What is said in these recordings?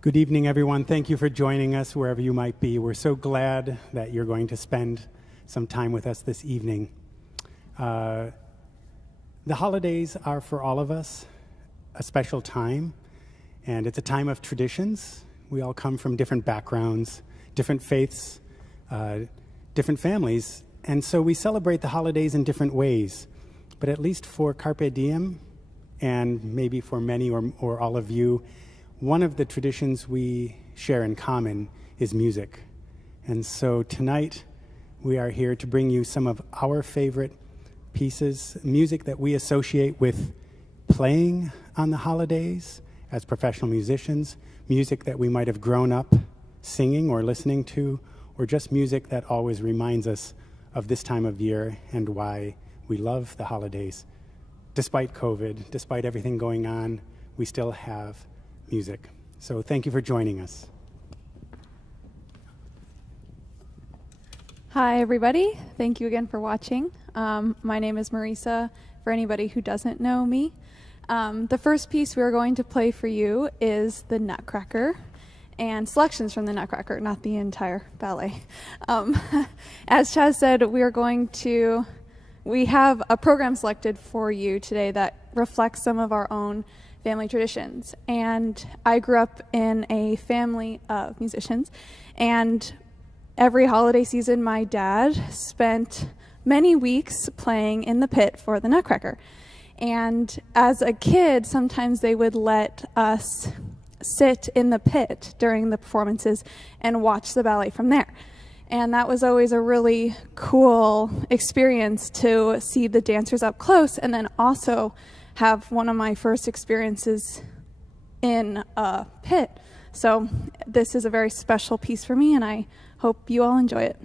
Good evening, everyone. Thank you for joining us wherever you might be. We're so glad that you're going to spend some time with us this evening. The holidays are, for all of us, a special time, and it's a time of traditions. We all come from different backgrounds, different faiths, different families, and so we celebrate the holidays in different ways. But at least for Carpe Diem, and maybe for many or all of you, one of the traditions we share in common is music. And so tonight, we are here to bring you some of our favorite pieces, music that we associate with playing on the holidays as professional musicians, music that we might have grown up singing or listening to, or just music that always reminds us of this time of year and why we love the holidays. Despite COVID, despite everything going on, we still have music. So thank you for joining us. Hi, everybody. Thank you again for watching. My name is Marisa, for anybody who doesn't know me. The first piece we're going to play for you is the Nutcracker, and selections from the Nutcracker, not the entire ballet. As Chaz said, we have a program selected for you today that reflects some of our own family traditions. And I grew up in a family of musicians, and every holiday season my dad spent many weeks playing in the pit for the Nutcracker. And as a kid, sometimes they would let us sit in the pit during the performances and watch the ballet from there. And that was always a really cool experience to see the dancers up close, and then also have one of my first experiences in a pit. So this is a very special piece for me, and I hope you all enjoy it.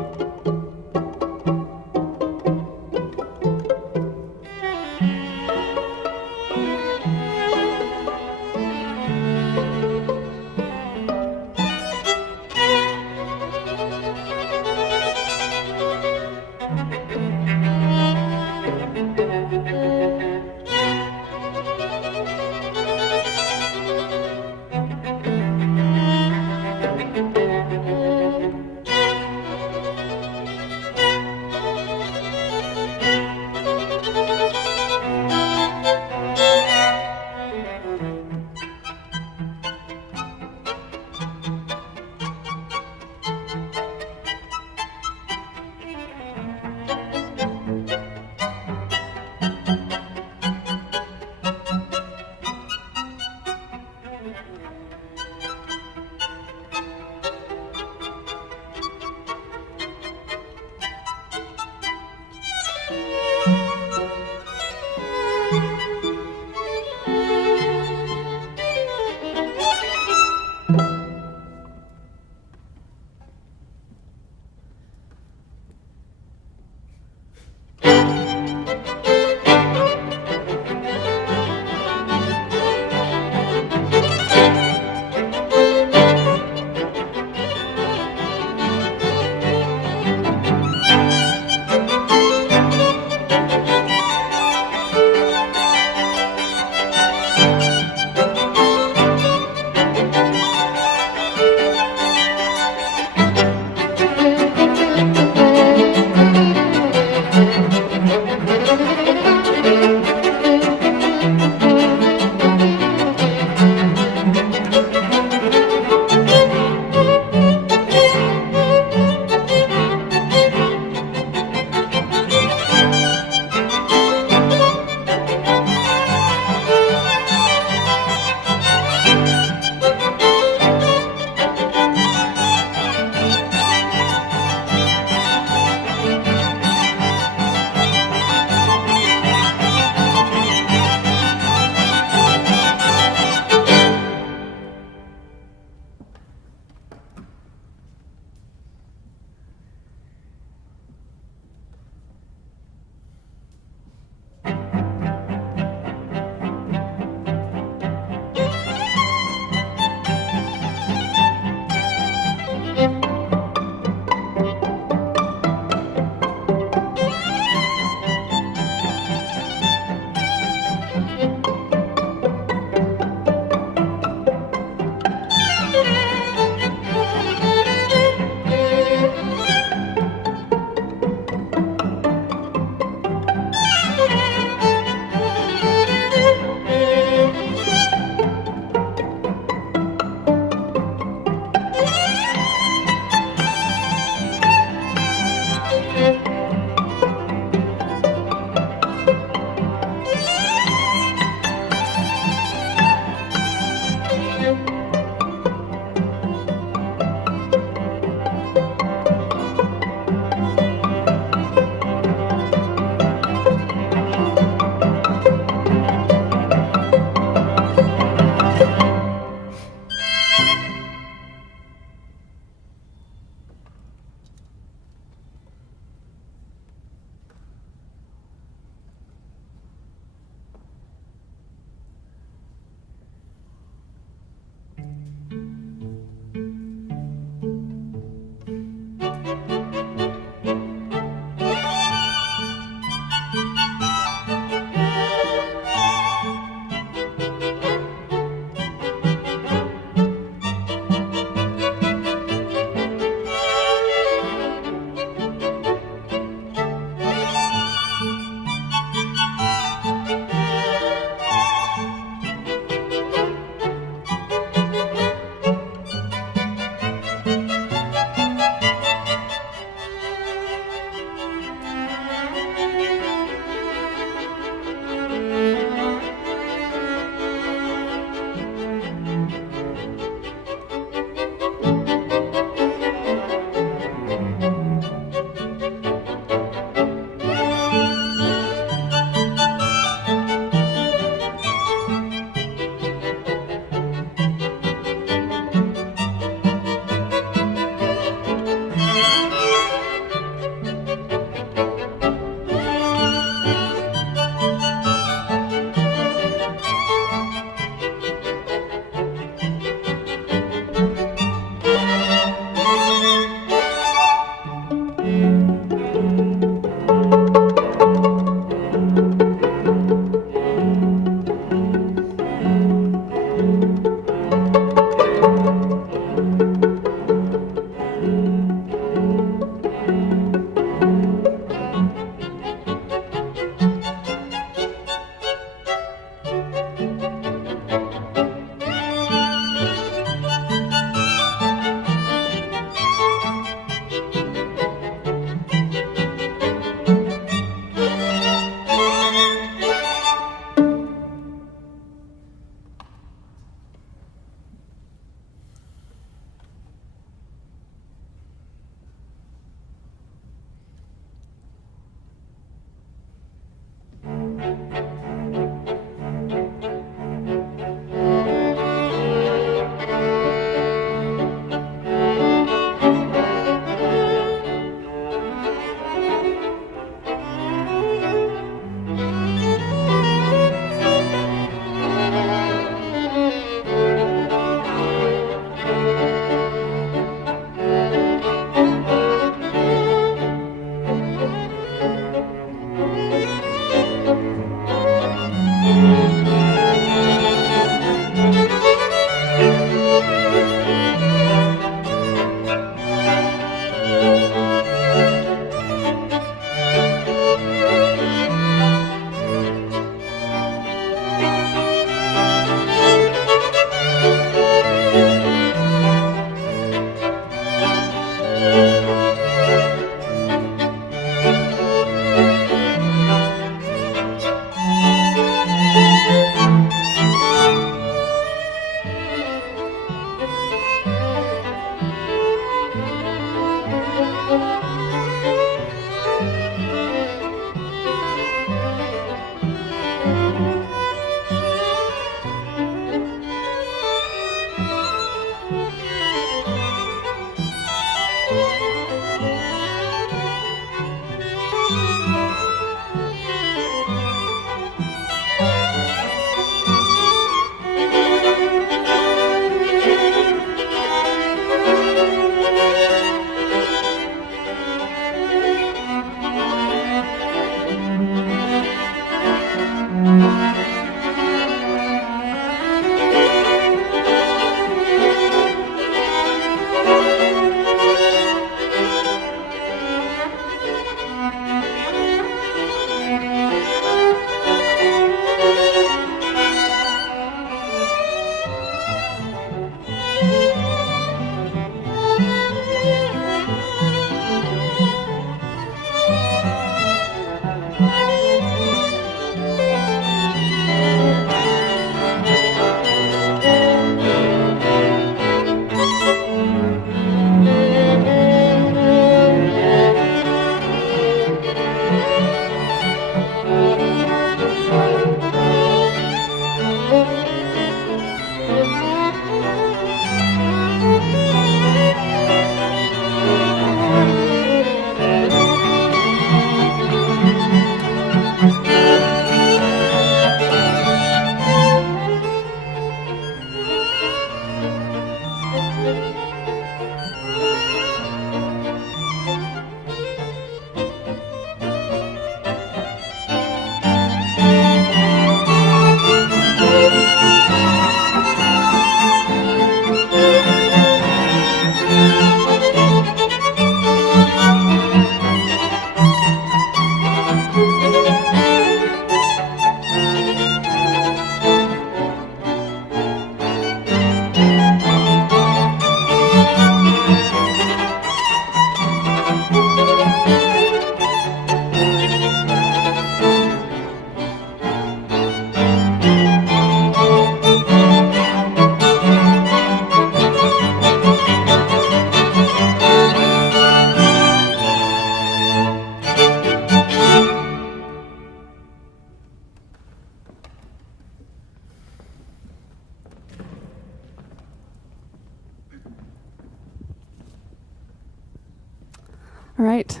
All right.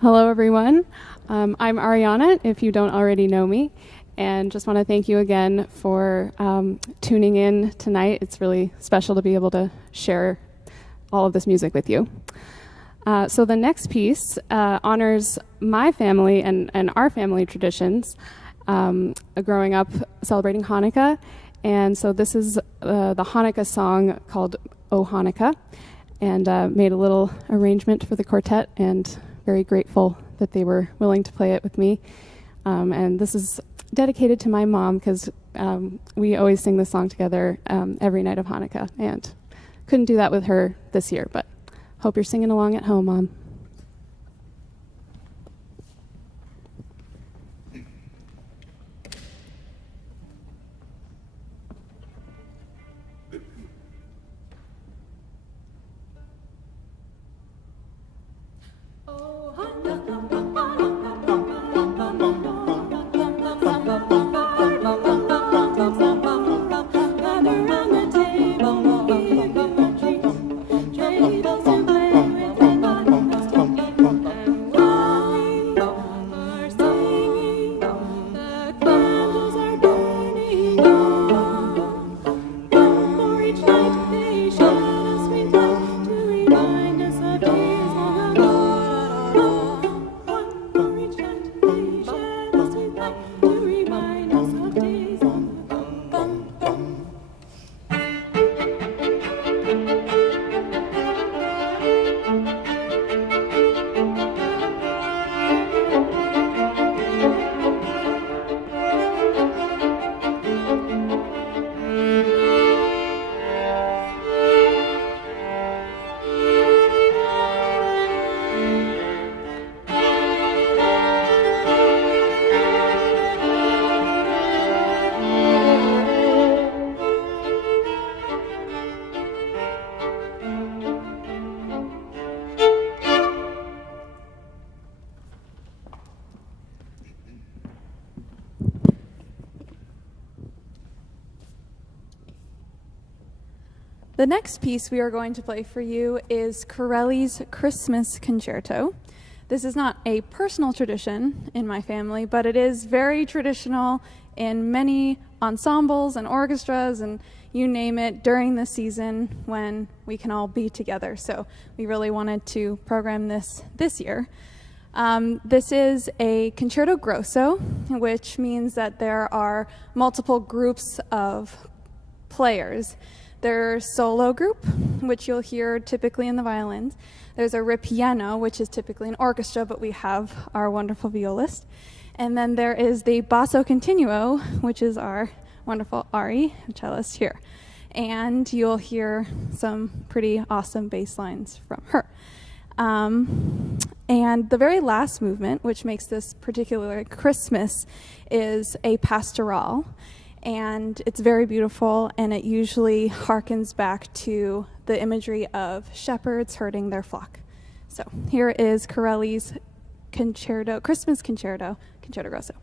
Hello, everyone. I'm Ariana, if you don't already know me, and just want to thank you again for tuning in tonight. It's really special to be able to share all of this music with you. So the next piece honors my family and our family traditions, growing up celebrating Hanukkah. And so this is the Hanukkah song called O Hanukkah, and made a little arrangement for the quartet, and very grateful that they were willing to play it with me. And this is dedicated to my mom, because we always sing this song together every night of Hanukkah, and couldn't do that with her this year, but hope you're singing along at home, Mom. The next piece we are going to play for you is Corelli's Christmas Concerto. This is not a personal tradition in my family, but it is very traditional in many ensembles and orchestras and you name it during the season when we can all be together. So we really wanted to program this year. This is a concerto grosso, which means that there are multiple groups of players. There's solo group, which you'll hear typically in the violins. There's a ripieno, which is typically an orchestra, but we have our wonderful violist. And then there is the basso continuo, which is our wonderful Ari, cellist here. And you'll hear some pretty awesome bass lines from her. And the very last movement, which makes this particular Christmas, is a pastoral. And it's very beautiful, and it usually harkens back to the imagery of shepherds herding their flock. So here is Corelli's concerto, Christmas Concerto, Concerto Grosso.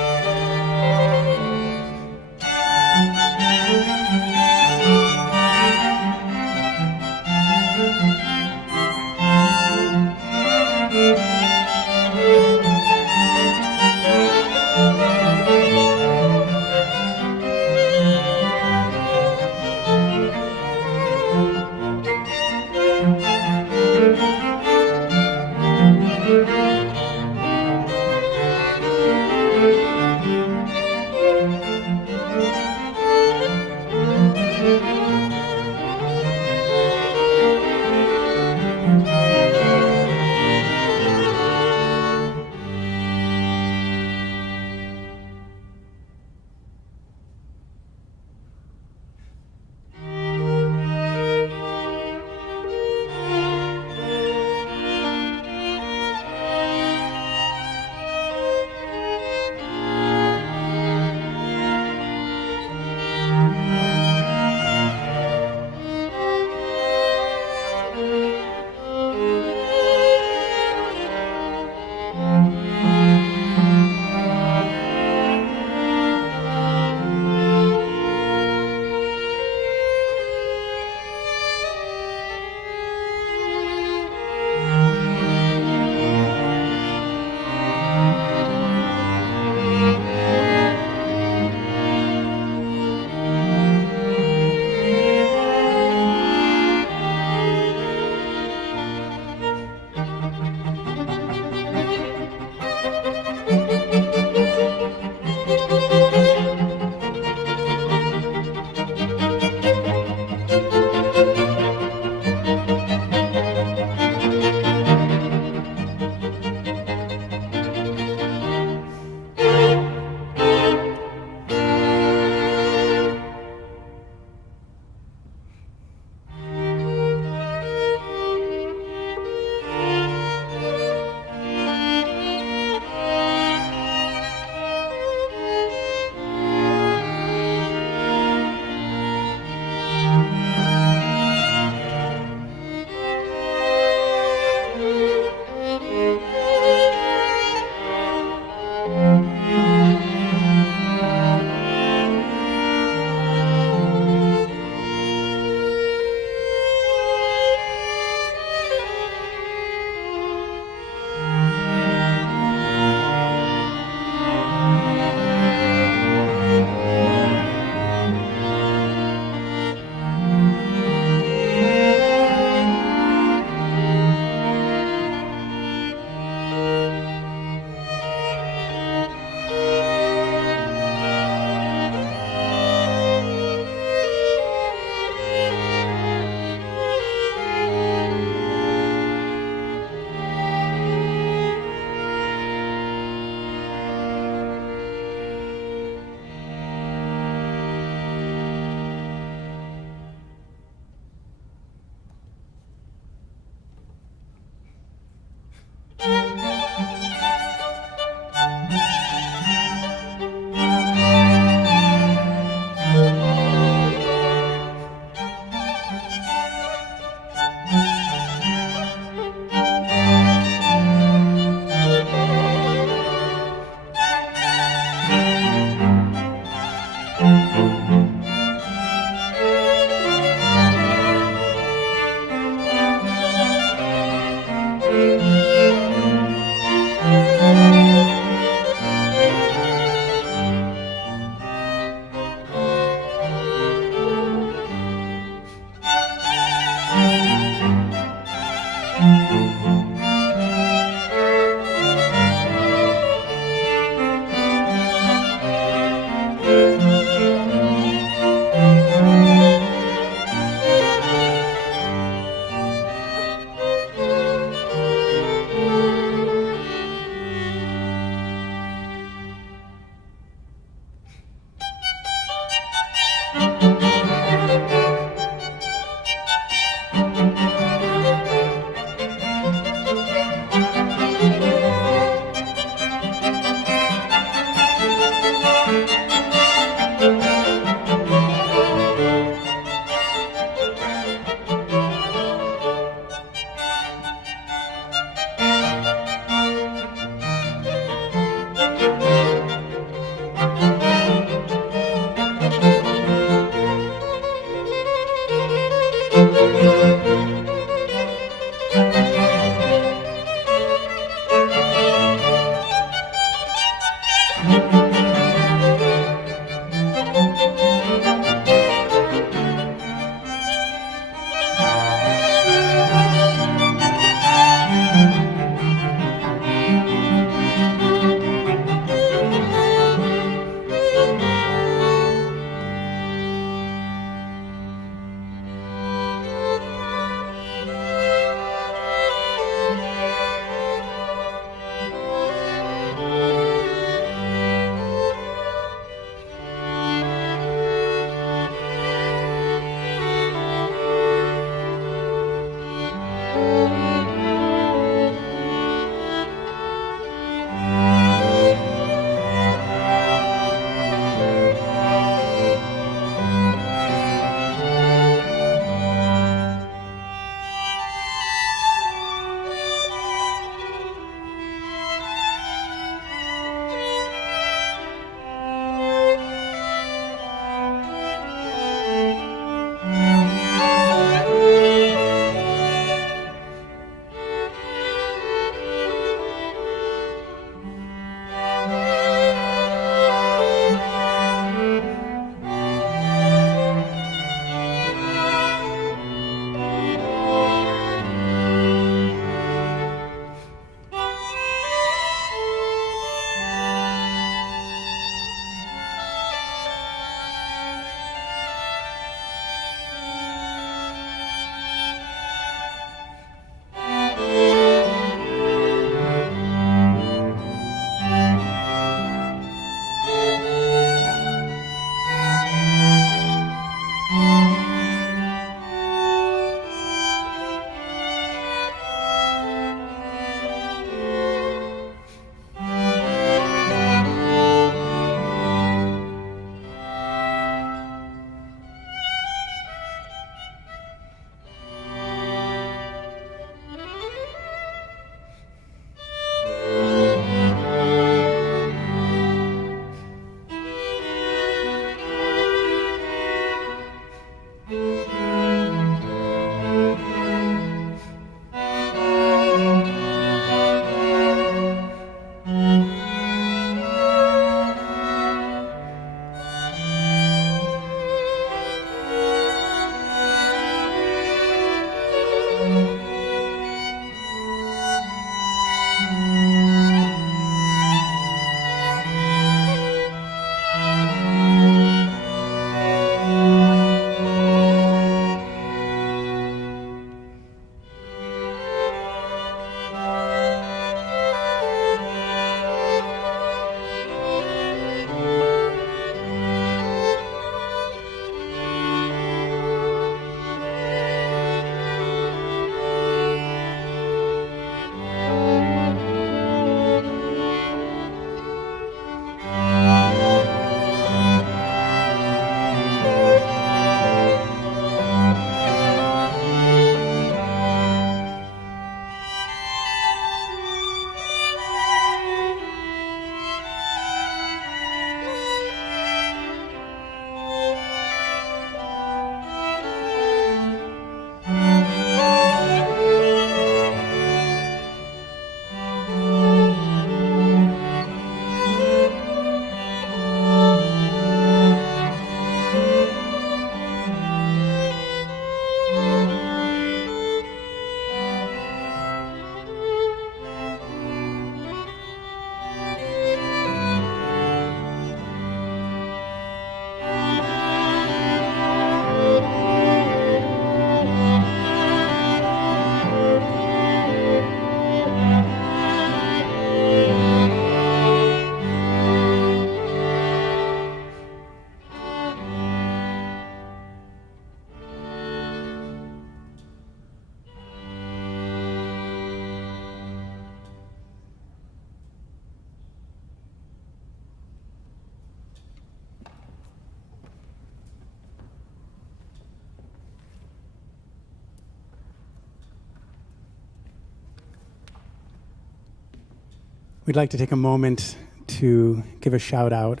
We'd like to take a moment to give a shout out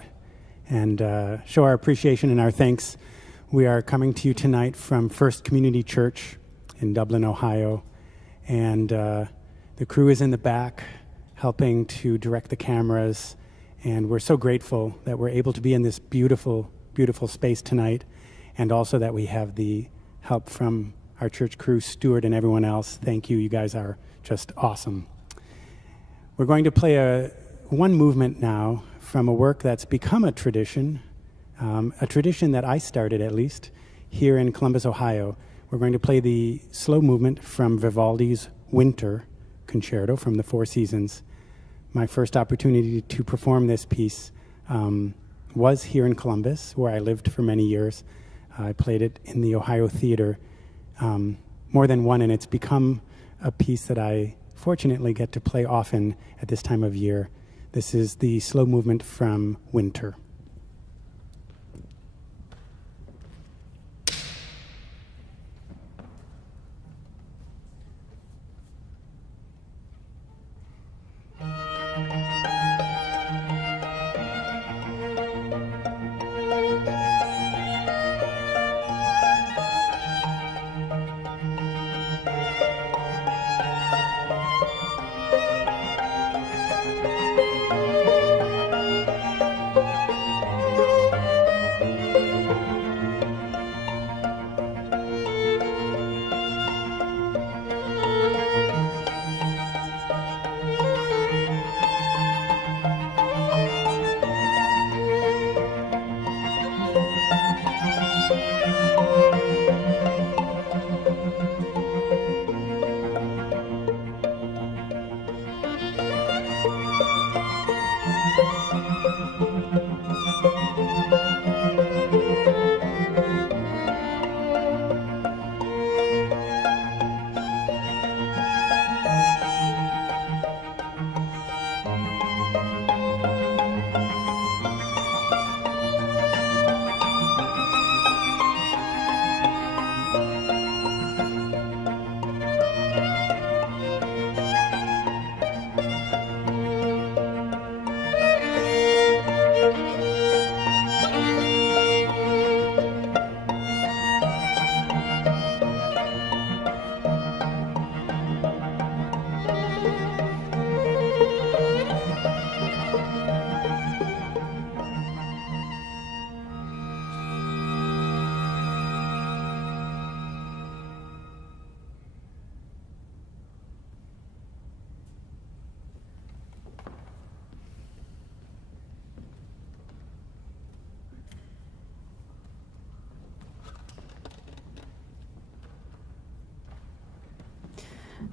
and show our appreciation and our thanks. We are coming to you tonight from First Community Church in Dublin, Ohio, and the crew is in the back helping to direct the cameras, and we're so grateful that we're able to be in this beautiful, beautiful space tonight, and also that we have the help from our church crew, Stuart, and everyone else. Thank you. You guys are just awesome. We're going to play one movement now from a work that's become a tradition that I started, at least, here in Columbus, Ohio. We're going to play the slow movement from Vivaldi's Winter Concerto from the Four Seasons. My first opportunity to perform this piece was here in Columbus, where I lived for many years. I played it in the Ohio Theater more than one, and it's become a piece that I fortunately get to play often at this time of year. This is the slow movement from Winter.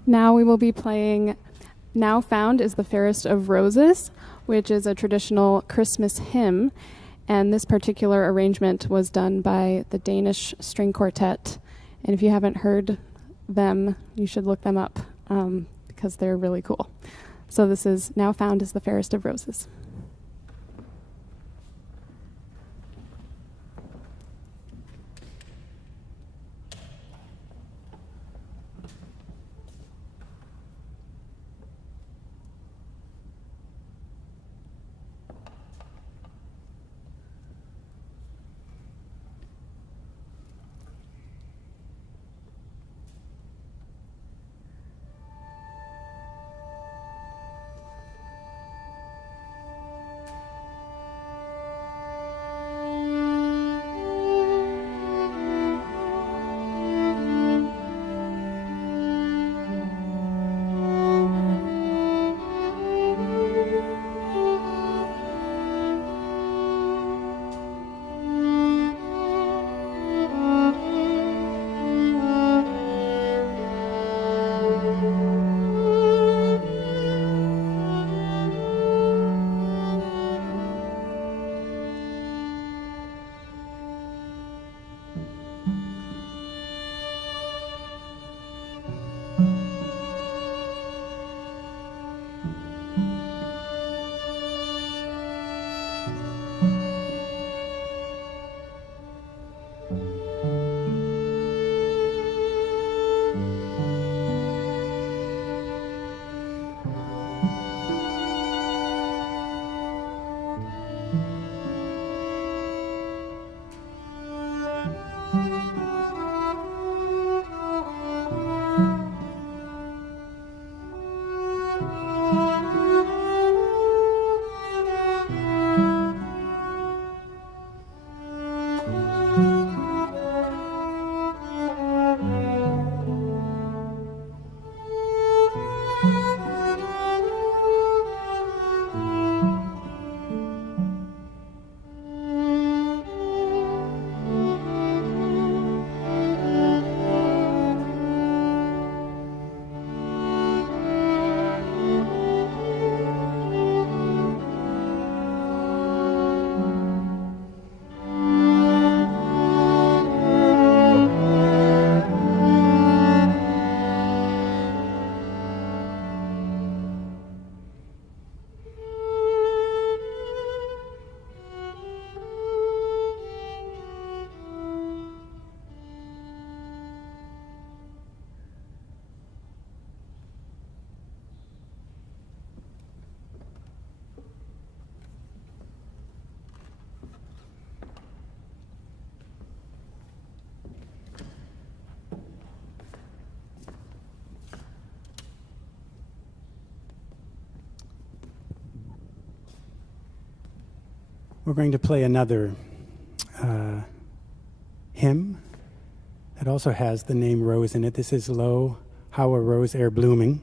Now we will be playing Now Found is the Fairest of Roses, which is a traditional Christmas hymn. And this particular arrangement was done by the Danish String Quartet. And if you haven't heard them, you should look them up because they're really cool. So this is Now Found is the Fairest of Roses. we're going to play another hymn that also has the name Rose in it. This is Lo, How a Rose Ere Blooming.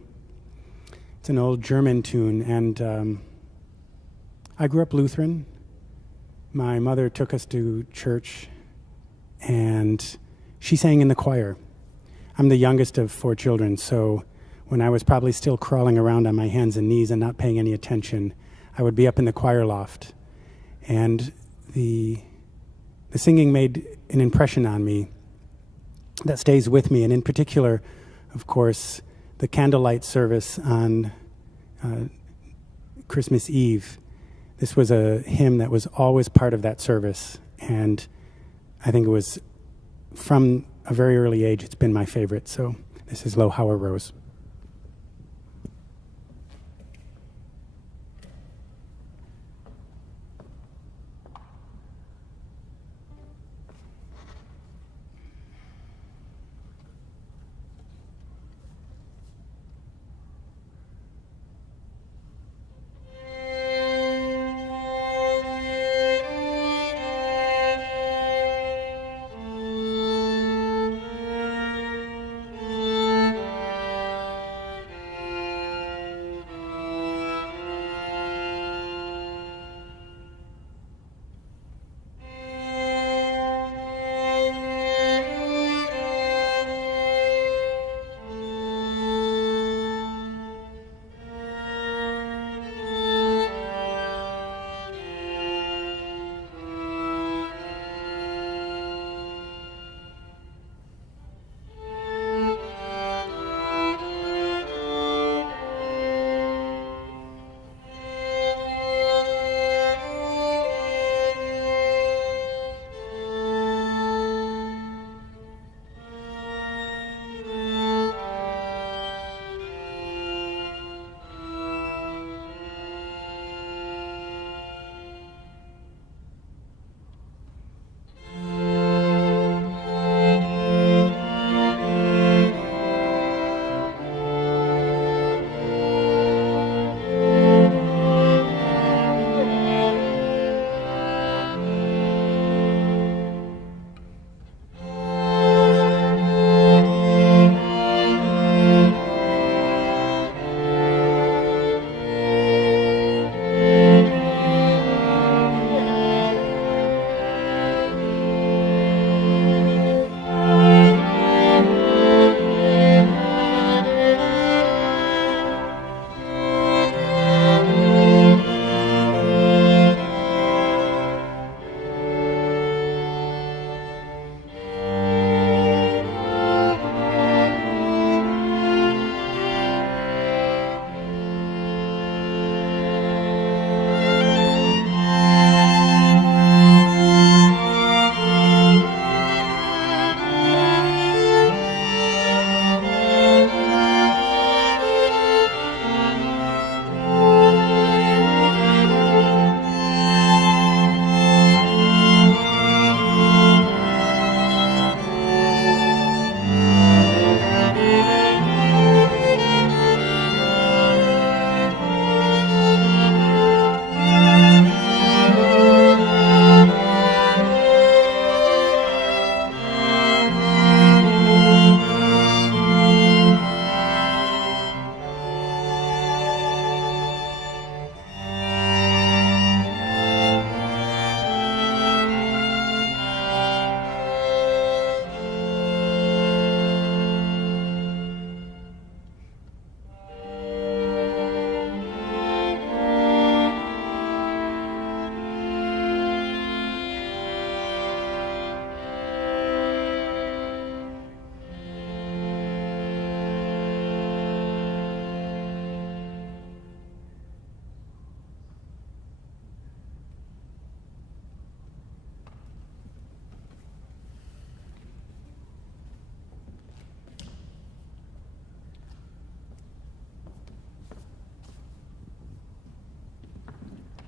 It's an old German tune, and I grew up Lutheran. My mother took us to church, and she sang in the choir. I'm the youngest of 4 children, so when I was probably still crawling around on my hands and knees and not paying any attention, I would be up in the choir loft. And the singing made an impression on me that stays with me, and in particular, of course, the candlelight service on Christmas Eve. This was a hymn that was always part of that service, and I think it was from a very early age, it's been my favorite. So this is Lo, How a Rose.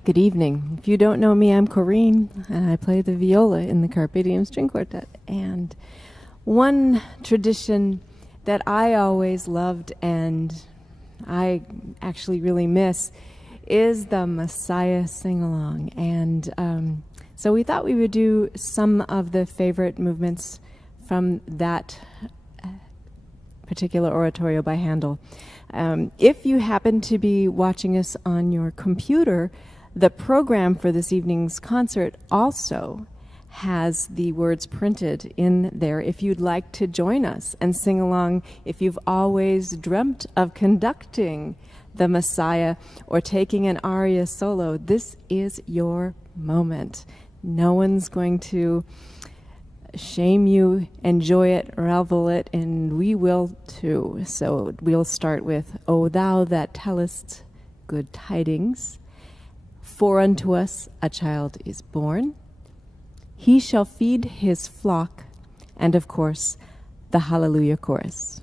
Good evening. If you don't know me, I'm Corinne, and I play the viola in the Carpe Diem String Quartet. And one tradition that I always loved and I actually really miss is the Messiah Sing-Along. And so we thought we would do some of the favorite movements from that particular oratorio by Handel. If you happen to be watching us on your computer, the program for this evening's concert also has the words printed in there if you'd like to join us and sing along. If you've always dreamt of conducting the Messiah or taking an aria solo, this is your moment. No one's going to shame you. Enjoy it, revel it, and we will too. So we'll start with, O thou that tellest good tidings, for unto us a child is born. He shall feed his flock, and of course, the Hallelujah chorus.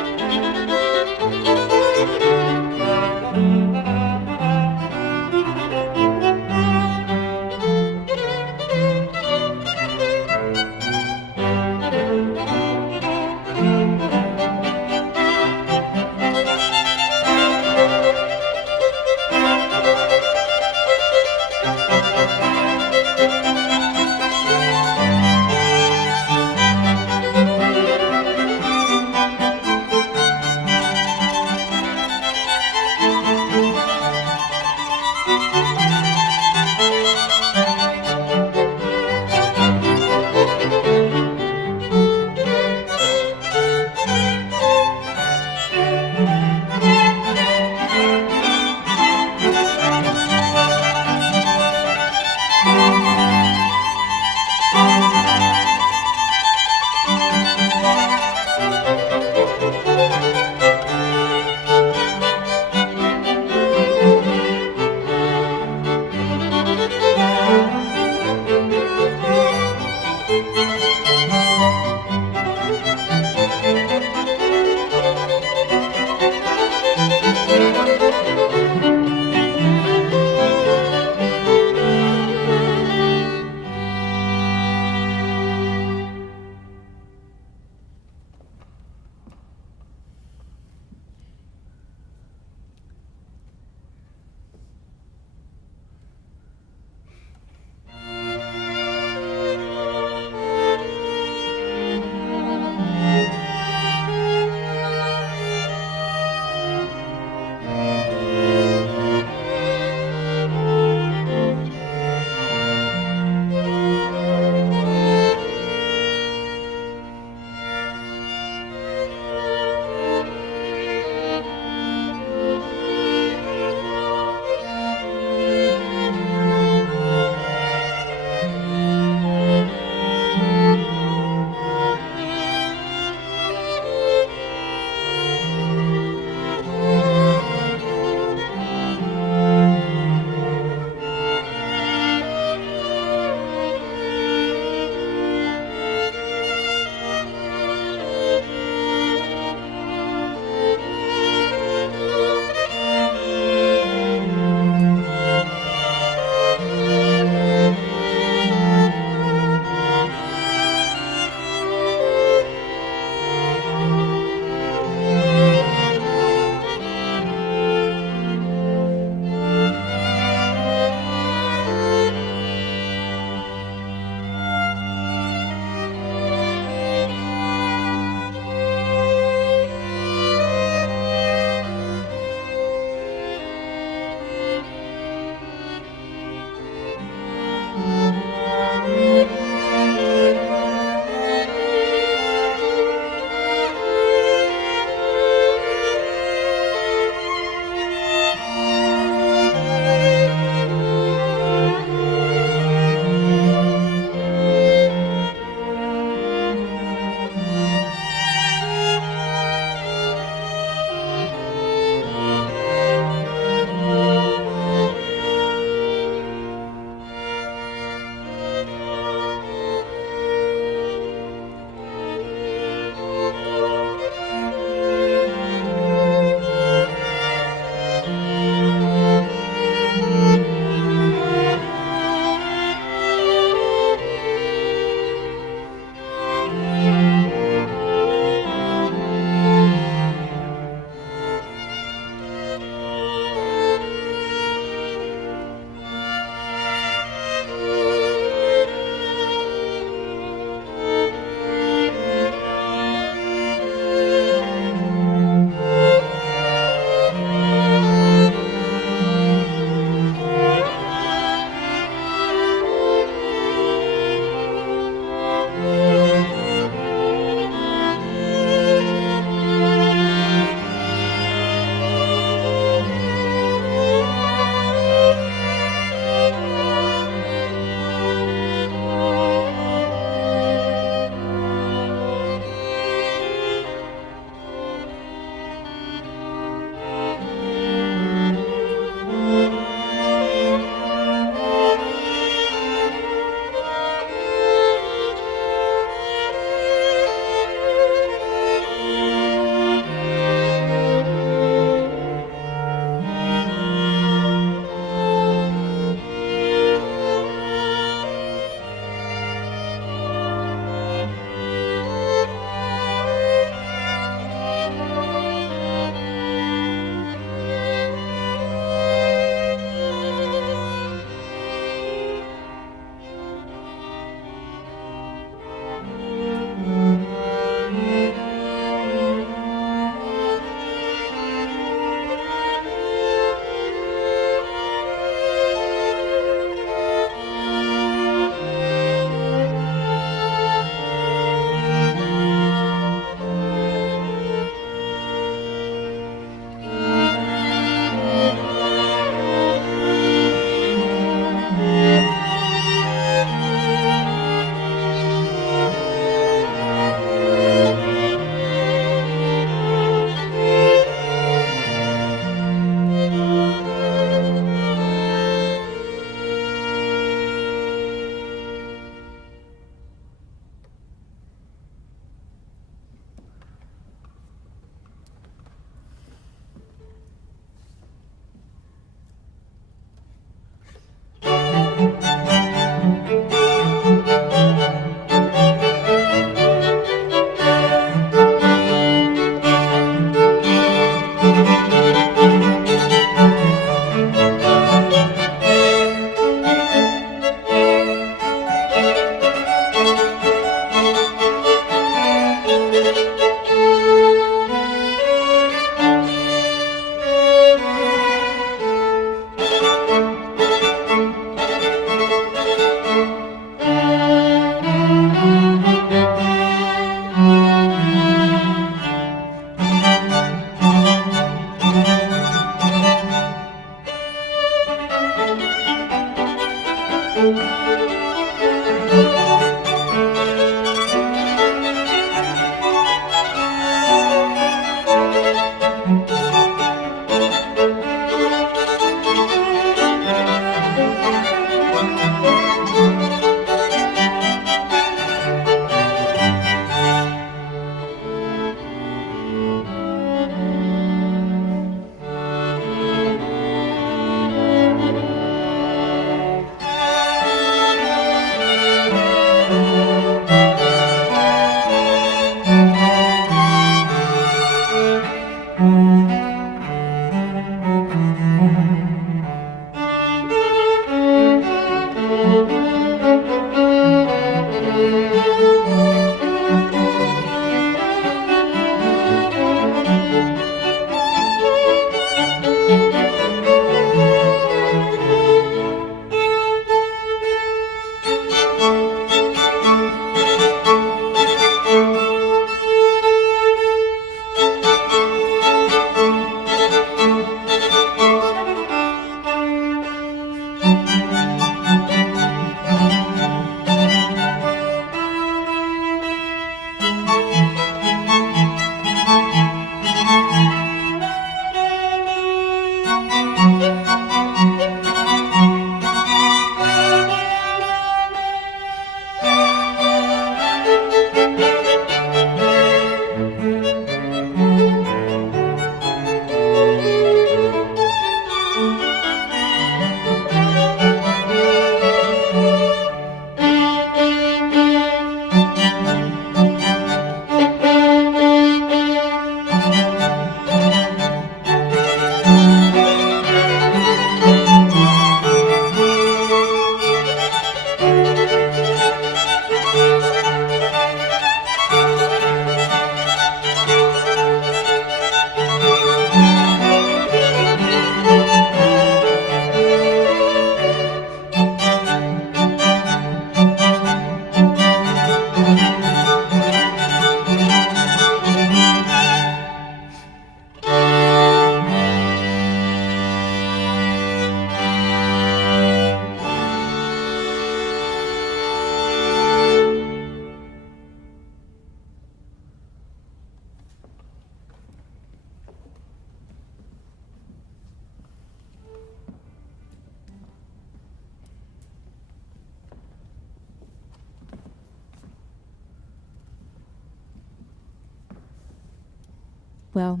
Well,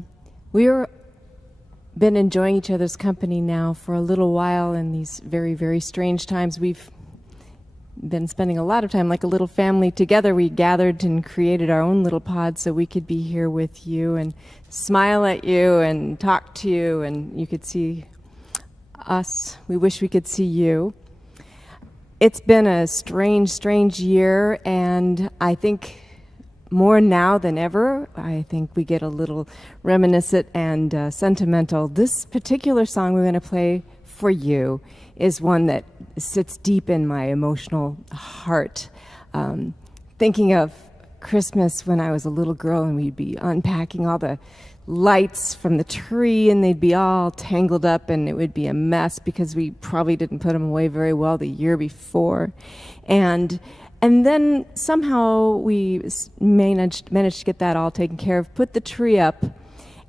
we've been enjoying each other's company now for a little while in these very, very strange times. We've been spending a lot of time like a little family together. We gathered and created our own little pod so we could be here with you and smile at you and talk to you, and you could see us. We wish we could see you. It's been a strange, strange year, and I think more now than ever, I think we get a little reminiscent and sentimental. This particular song we're going to play for you is one that sits deep in my emotional heart. Thinking of Christmas when I was a little girl and we'd be unpacking all the lights from the tree and they'd be all tangled up and it would be a mess because we probably didn't put them away very well the year before. And then somehow we managed to get that all taken care of, put the tree up,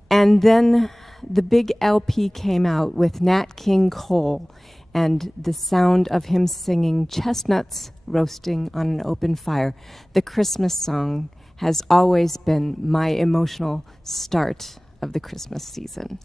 and then the big LP came out with Nat King Cole and the sound of him singing Chestnuts Roasting on an Open Fire. The Christmas song has always been my emotional start of the Christmas season.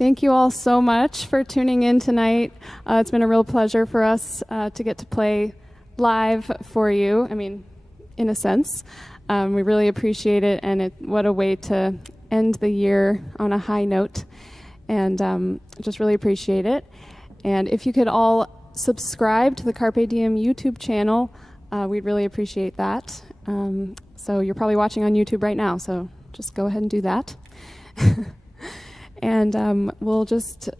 Thank you all so much for tuning in tonight. It's been a real pleasure for us to get to play live for you. I mean, in a sense. We really appreciate it, and what a way to end the year on a high note. And just really appreciate it. And if you could all subscribe to the Carpe Diem YouTube channel, we'd really appreciate that. So you're probably watching on YouTube right now, so just go ahead and do that. And we'll just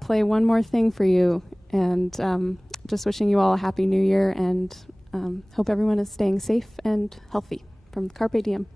play one more thing for you, and just wishing you all a happy new year, and hope everyone is staying safe and healthy from Carpe Diem.